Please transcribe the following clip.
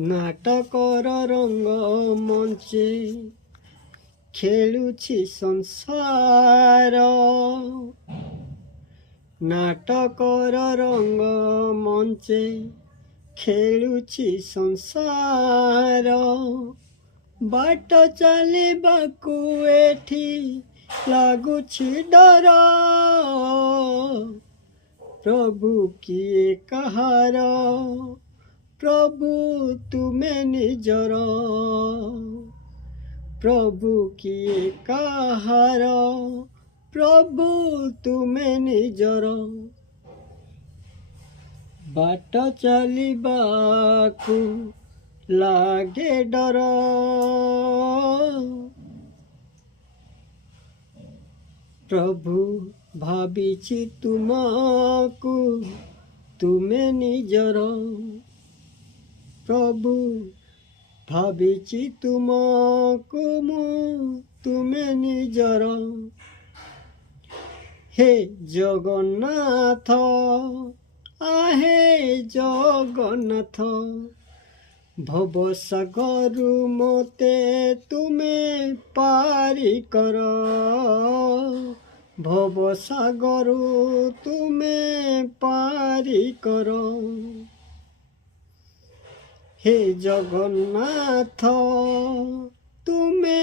ନାଟକର ରଙ୍ଗ ମଞ୍ଚେ ଖେଳୁଛି ସଂସାର। ନାଟକର ରଙ୍ଗ ମଞ୍ଚେ ଖେଳୁଛି ସଂସାର। ବାଟ ଚାଲିବାକୁ ଏଠି ଲାଗୁଛି ଡର। ପ୍ରଭୁ କିଏ କାହାର? ପ୍ରଭୁ ତୁମେ ନିଜର। ପ୍ରଭୁ କିଏ କାହାର? ପ୍ରଭୁ ତୁମେ ନିଜର। ବାଟ ଚାଲିବାକୁ ଲାଗେ ଡର। ପ୍ରଭୁ ଭାବିଛି ତୁମକୁ ତୁମେ ନିଜର। ପ୍ରଭୁ ଭାବିଛି ତୁମକୁ ମୁଁ ତୁମେ ନିଜର। ହେ ଜଗନ୍ନାଥ, ଆହେ ଜଗନ୍ନାଥ, ଭବସାଗରୁ ମୋତେ ତୁମେ ପାରି କର। ଭବସାଗରୁ ତୁମେ ପାରି କର। हे जगन्नाथ, तुमे